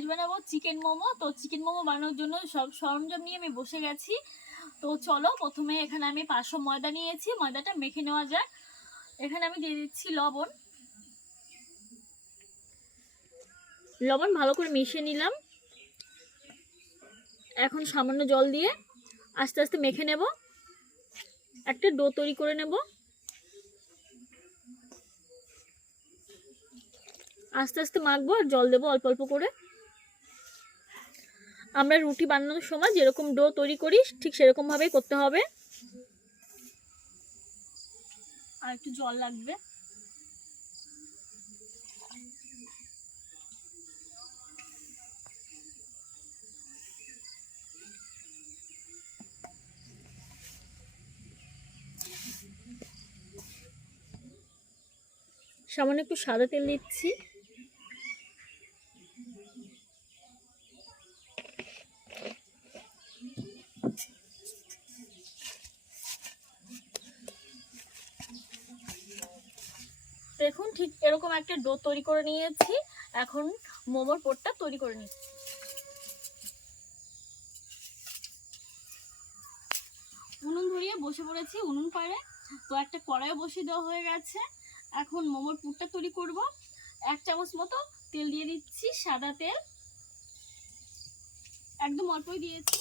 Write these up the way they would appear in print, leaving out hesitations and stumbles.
আজ বানাবো চিকেন মোমো। তো চিকেন মোমো বানানোর জন্য সব সরঞ্জাম নিয়ে আমি বসে গেছি। তো চলো, প্রথমে এখানে আমি 500 ময়দা নিয়েছি, ময়দাটা মেখে নেওয়া যাক। এখানে আমি দিয়ে দিচ্ছি লবণ। লবণ ভালো করে মিশিয়ে নিলাম। এখন সামান্য জল দিয়ে আস্তে আস্তে মেখে নেব, একটা ডো তৈরি করে নেব। আস্তে আস্তে মাখবো আর জল দেবো অল্প অল্প করে। আমরা রুটি বানানোর সময় যেরকম ডো তৈরি করি ঠিক সেরকম ভাবেই করতে হবে। আর একটু জল লাগবে। সামান্য একটু সাদা তেল দিচ্ছি। দেখুন ঠিক এরকম একটা ডো তৈরি করে নিয়েছি। এখন মোমোর পোরটা তৈরি করে নিচ্ছি। উনুন ধরিয়ে বসে পড়েছি উনুন পাড়ে। তো একটা কড়াইও বসিয়ে দেওয়া হয়ে গেছে। এখন মোমোর পুরটা তৈরি করব। 1 চামচ মতো তেল দিয়ে দিচ্ছি, সাদা তেল, একদম অল্পই দিয়েছি।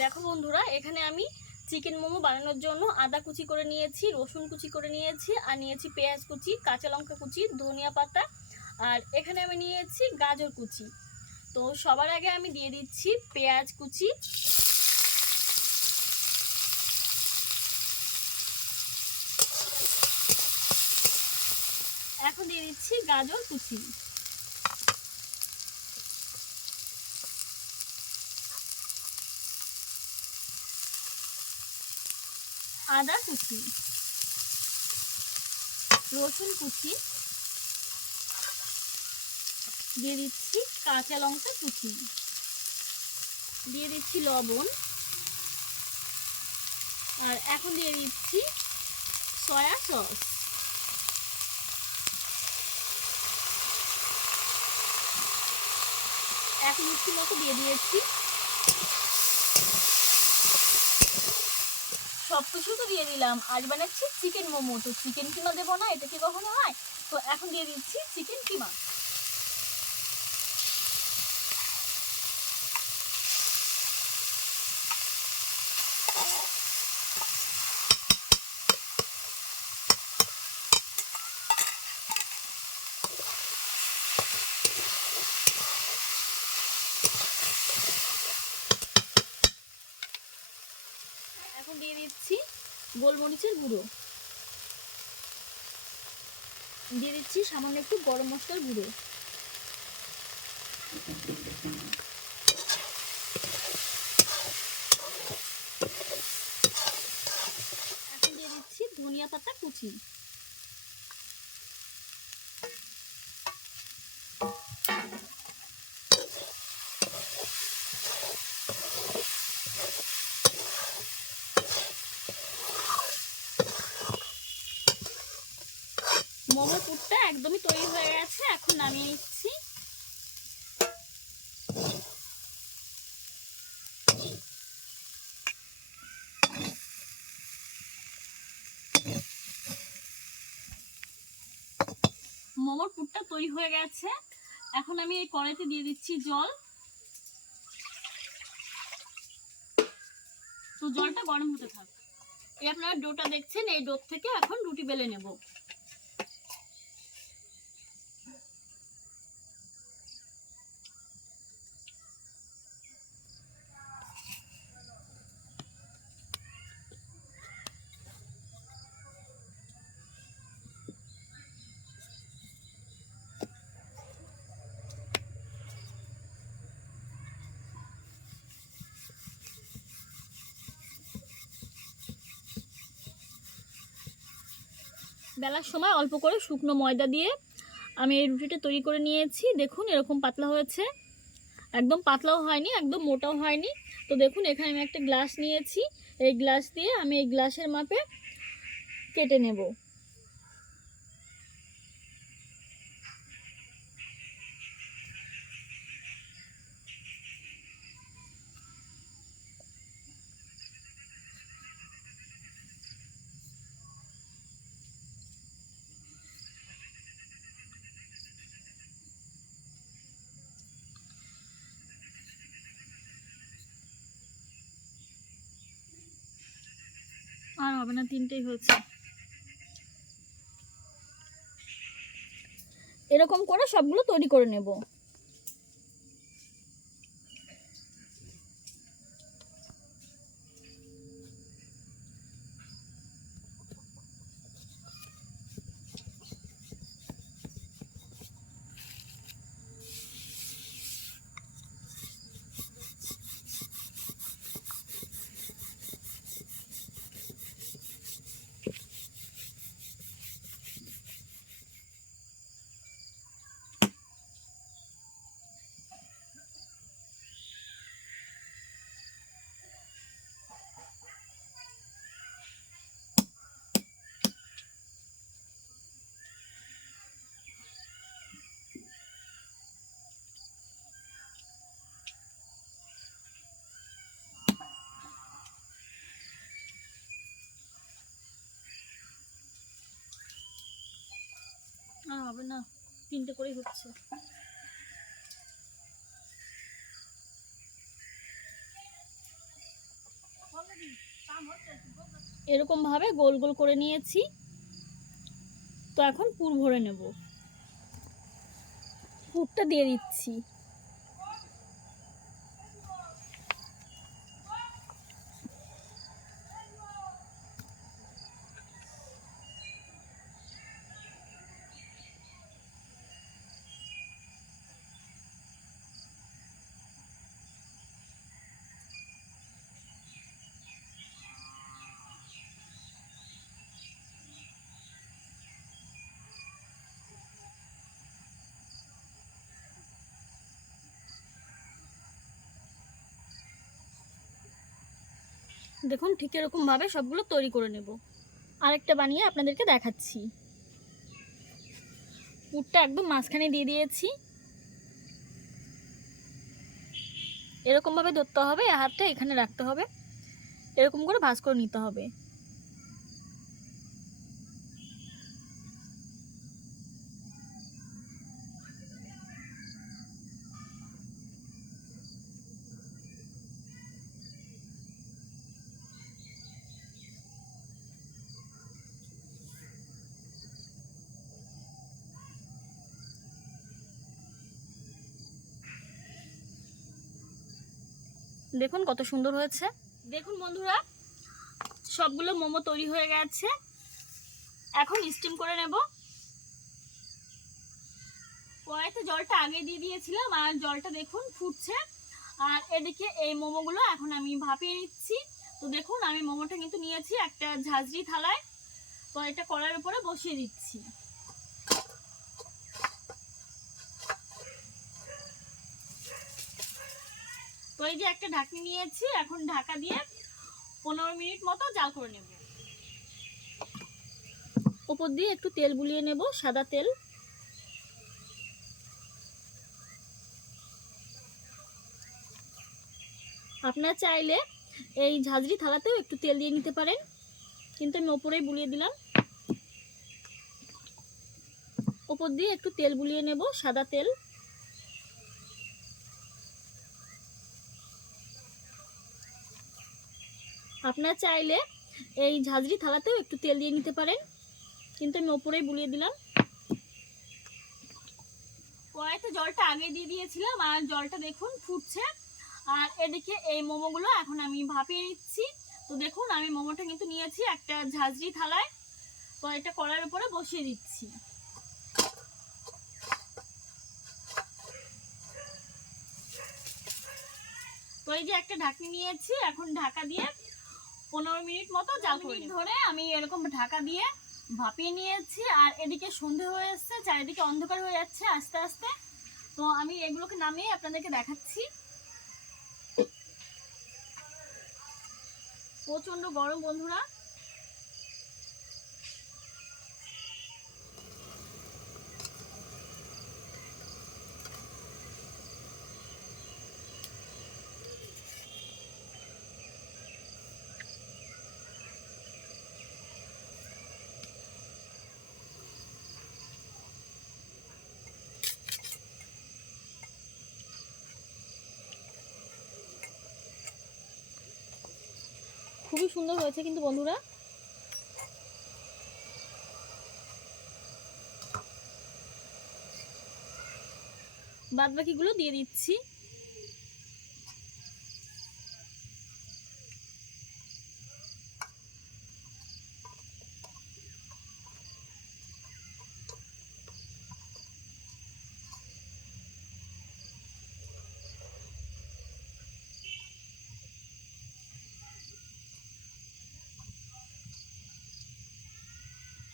দেখো বন্ধুরা, এখানে আমি চিকেন মোমো বানানোর জন্য আদা কুচি করে নিয়েছি, রসুন কুচি করে নিয়েছি, আর নিয়েছি পেঁয়াজ কুচি, কাঁচা লঙ্কা কুচি, ধনিয়া পাতা, আর এখানে আমি নিয়েছি গাজর কুচি। তো সবার আগে আমি দিয়ে দিচ্ছি পেঁয়াজ কুচি। এখন দিয়ে দিচ্ছি গাজর কুচি, আদা কুচি, রসুন কুচি, দিয়ে দিচ্ছি কাঁচা লঙ্কা কুচি, দিয়ে দিচ্ছি লবণ, আর এখন দিয়ে দিচ্ছি সয়া সস। এক মুঠি মতো দিয়ে দিয়েছি। সবকিছু তো দিয়ে দিলাম। আজ বানাচ্ছি চিকেন মোমো, তো চিকেন কিমা দেবো না, এটা কি কখনো হয়? তো এখন দিয়ে দিচ্ছি চিকেন কিমা। এখন দিয়ে দিচ্ছি গোলমরিচের গুঁড়ো, দিয়ে দিচ্ছি সামান্য একটু গরম মশলার গুঁড়ো, এখন দিয়ে দিচ্ছি ধনিয়া পাতা কুচি, মোমোর পুরটা একদমই তৈরি হয়ে গেছে। এখন নামিয়ে নিচ্ছি। মোমোর পুরটা তৈরি হয়ে গেছে। এখন আমি এই কড়াইতে দিয়ে দিচ্ছি জল। তো জলটা গরম হতে থাক। এই আপনারা ডোটা দেখছেন, এই ডো থেকে এখন রুটি বেলে নেব। বেলার সময় অল্প করে শুকনো ময়দা দিয়ে আমি এই রুটিটা তৈরি করে নিয়েছি। দেখুন এরকম পাতলা হয়েছে, একদম পাতলাও হয়নি, একদম মোটাও হয়নি। তো দেখুন এখানে আমি একটা গ্লাস নিয়েছি, এই গ্লাস দিয়ে আমি এই গ্লাসের মাপে কেটে নেব। হবে না, তিনটেই হয়েছে। এরকম করে সবগুলো তৈরি করে নেব। হবে না, তিনটে করেই হচ্ছে। এরকম ভাবে গোল গোল করে নিয়েছি। তো এখন পুর ভরে নেব। পুরটা দিয়ে দিচ্ছি। দেখুন ঠিক এরকম ভাবে সবগুলো তৈরি করে নেব। আরেকটা বানিয়ে আপনাদেরকে দেখাচ্ছি। পুরটা একদম মাঝখানে দিয়ে দিয়েছি। এরকম ভাবে ধরতে হবে, হাতটা এখানে রাখতে হবে, এরকম করে ভাঁজ করে নিতে হবে। দেখুন কত সুন্দর হয়েছে। দেখুন বন্ধুরা, সবগুলো মোমো তৈরি হয়ে গেছে। এখন স্টিম করে নেব। কড়াইতে জলটা আগে দিয়ে দিয়েছিলাম, আর জলটা দেখুন ফুটছে। আর এদিকে এই মোমোগুলো এখন আমি ভাপিয়ে নিচ্ছি। তো দেখুন আমি মোমোটা কিন্তু নিয়েছি একটা ঝাঁঝরি থালায়। তো এটা কড়াইয়ের উপরে বসিয়ে দিচ্ছি। তো এই যে একটা ঢাকনি নিয়েছি, এখন ঢাকা দিয়ে 15 মিনিট মতো জাল করে নেব। উপর দিয়ে একটু তেল বুলিয়ে নেব, সাদা তেল। আপনারা চাইলে এই ঝাঁঝরি থালাতেও একটু তেল দিয়ে নিতে পারেন, কিন্তু আমি ওপরেই বুলিয়ে দিলাম। উপর দিয়ে একটু তেল বুলিয়ে নেব, সাদা তেল। আপনারা চাইলে এই ঝাঁঝরি থালাতেও একটু তেল দিয়ে নিতে পারেন, কিন্তু আমি ওপরেই বুলিয়ে দিলাম। কড়াইতে জলটা আগে দিয়ে দিয়েছিলাম, আর জলটা দেখুন ফুটছে। আর এদিকে এই মোমোগুলো এখন আমি ভাপিয়ে নিচ্ছি। তো দেখুন আমি মোমোটা কিন্তু নিয়েছি একটা ঝাঁঝরি থালায়। তো এটা কড়াইয়ের উপরে বসিয়ে দিচ্ছি। তো এই যে একটা ঢাকনি নিয়েছি, এখন ঢাকা দিয়ে 15 মিনিট মতো জাল করে ধরে আমি এরকম ঢাকা দিয়ে ভাপিয়ে নিয়েছি। আর এদিকে সন্ধে হয়ে এসছে, চারিদিকে অন্ধকার হয়ে যাচ্ছে আস্তে আস্তে। তো আমি এগুলোকে নামিয়ে আপনাদেরকে দেখাচ্ছি। প্রচন্ড গরম বন্ধুরা। খুবই সুন্দর হয়েছে কিন্তু বন্ধুরা। বাদবাকিগুলো দিয়ে দিচ্ছি।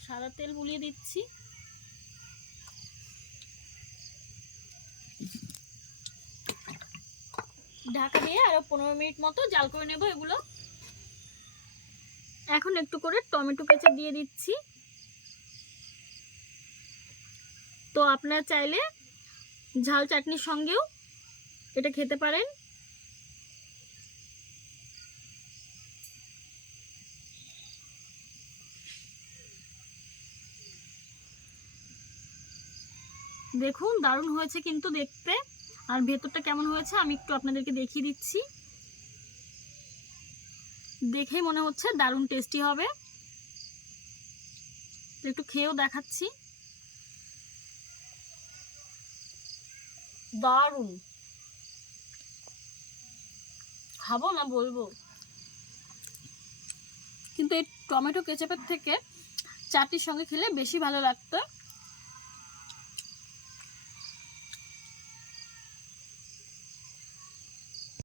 সাদা তেল বুলিয়ে দিচ্ছি। ঢাকা দিয়ে আরো 15 মিনিট মতো জাল করে নেব এগুলো। এখন একটু করে টমেটো কেচাপ দিয়ে দিচ্ছি। তো আপনারা চাইলে ঝাল চাটনির সঙ্গেও এটা খেতে পারেন। দেখুন দারুণ হয়েছে কিন্তু দেখতে, আর ভেতরটা কেমন হয়েছে আমি একটু আপনাদেরকে দেখিয়ে দিচ্ছি। দেখেই মনে হচ্ছে দারুণ টেস্টি হবে। একটু খেয়েও দেখাচ্ছি। দারুণ, খাবো না বলবো। কিন্তু এই টমেটো কেচাপের থেকে চাটনির সঙ্গে খেলে বেশি ভালো লাগতো।